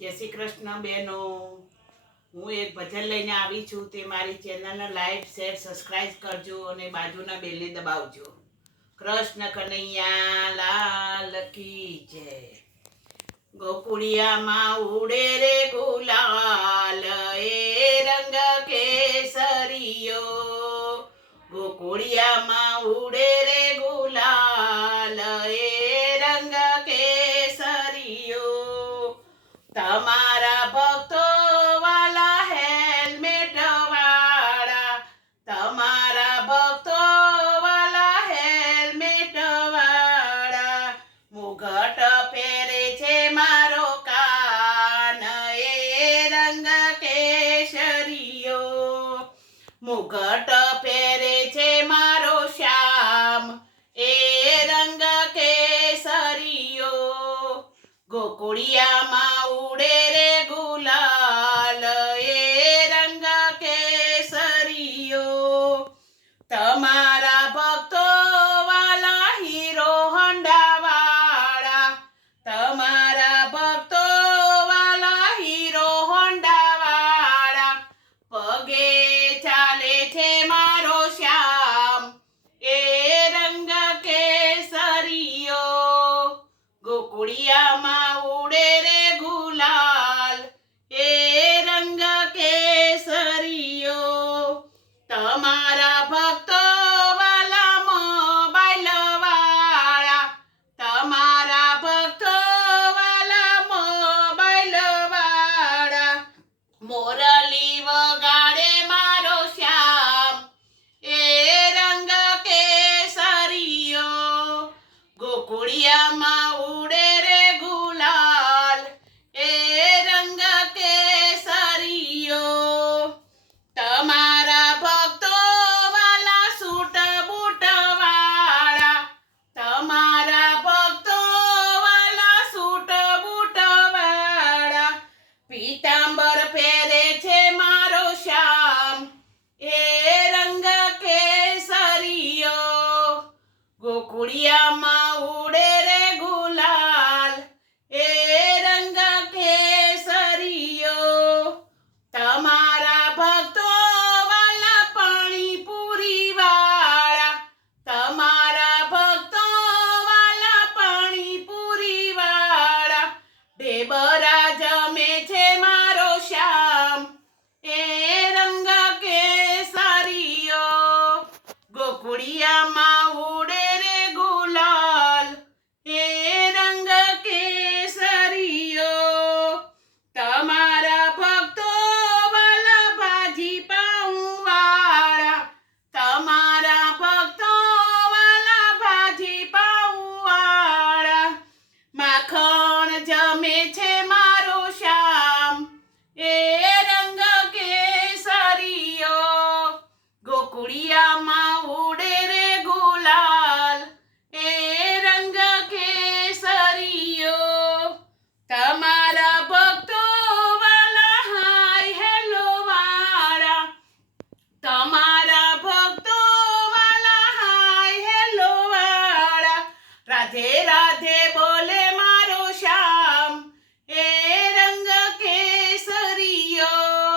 જય શ્રી કૃષ્ણ બહેનો. હું એક ભજન લઈને આવી છું. તે મારી ચેનલને લાઈક શેર સબસ્ક્રાઈબ કરજો અને બાજુના બેલને દબાવજો. કૃષ્ણ કનૈયા લાલ કી જય. ગોકુળિયામાં ઉડે રે ગુલાલ એ રંગ કેસરિયો. ગોકુળિયામાં ઉડે રે ગુલાલ એ રંગ કેસરિયો. તમારા ભક્તો વાલા હેલ્મેટ વાળા, તમારા ભક્તો વાલા હેલ્મેટ વાળા. મુગટ પહેરે છે મારો કાન એ રંગ કેસરિયો. મુગટ પહેરે છે મારો શ્યામ એ રંગ કેસરિયો. ગોકુળિયામાં ઉડે રે ગુલાલ એ રંગ કેસરિયો. તમારા ભક્તો વાલા હીરો હોન્ડા વાળા, તમારા ભક્તો વાલા હીરો હોન્ડા વાળા. પગે ચાલે છે મારો શ્યામ એ રંગ કેસરિયો. ગોકુળિયામાં ઉડે રે ગુલાલ એ રંગ કેસરિયો. તમારા ભક્તો વાલા મોબાઈલ વાળા, તમારા ભક્તો વાલા મોબાઈલ વાળા. મોરલી વગાડે મારો શ્યામ એ રંગ કેસરિયો. ગોકુળિયામાં ઉડે રે ગુલાલ એ રંગ કેસરિયો. તમારા ભક્તો વાલા સૂટ બૂટ વાળા, તમારા ભક્તો વાલા સૂટ બૂટ વાળા. પીતાંબર પહેરે છે મારો શ્યામ એ રંગ કેસરિયો. ગોકુળિયામાં ઉડે રે ગુલાલ એ રંગ કેસરિયો. તમારા ભક્તો વાલા પાણીપુરી વાળા, તમારા ભક્તો વાલા પાણીપુરી વાળા. ઢેબરા જમે છે મારો શ્યામ એ રંગ કેસરિયો. ગોકુળિયામાં ઉડે રે ગુલાલ એ રંગ કેસરિયો. તમારા ભક્તો વાલા ભાજી પાઉં વાળા, તમારા ભક્તો વાલા ભાજી પાઉં વાળા. માખણ જમે છે મારો શ્યામ એ રંગ કેસરિયો. ગોકુળિયામાં ઉડે રે ગુલાલ એ રંગ કેસરિયો. તમારા ભક્તો વાલા હાય હેલો વાળા, તમારા ભક્તો વાલા હાય હેલો વાળા. રાધે રાધે બોલે મારો શ્યામ એ રંગ કેસરિયો.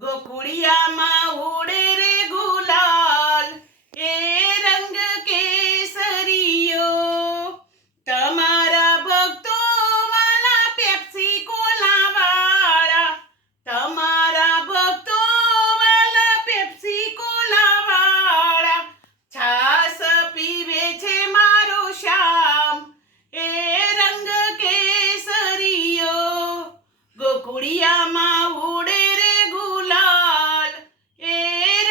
ગોકુળિયામાં ઉડે રે ગુલાલ એ રંગ કેસરિયો. તમારા ભક્તો વાલા પેપ્સી કોલા વાળા, તમારા ભક્તો વાલા પેપ્સી કોલા વાળા. છાસ પીવે છે મારો શ્યામ એ રંગ કેસરિયો. ગોકુળિયામાં ઉડે રે ગુલાલ એ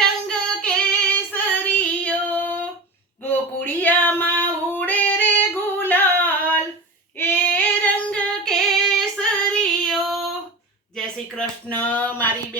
રંગ કેસરિયો. ગોકુળિયામાં ઉડે રે ગુલાલ એ રંગ કેસરિયો. જય શ્રી કૃષ્ણ મારી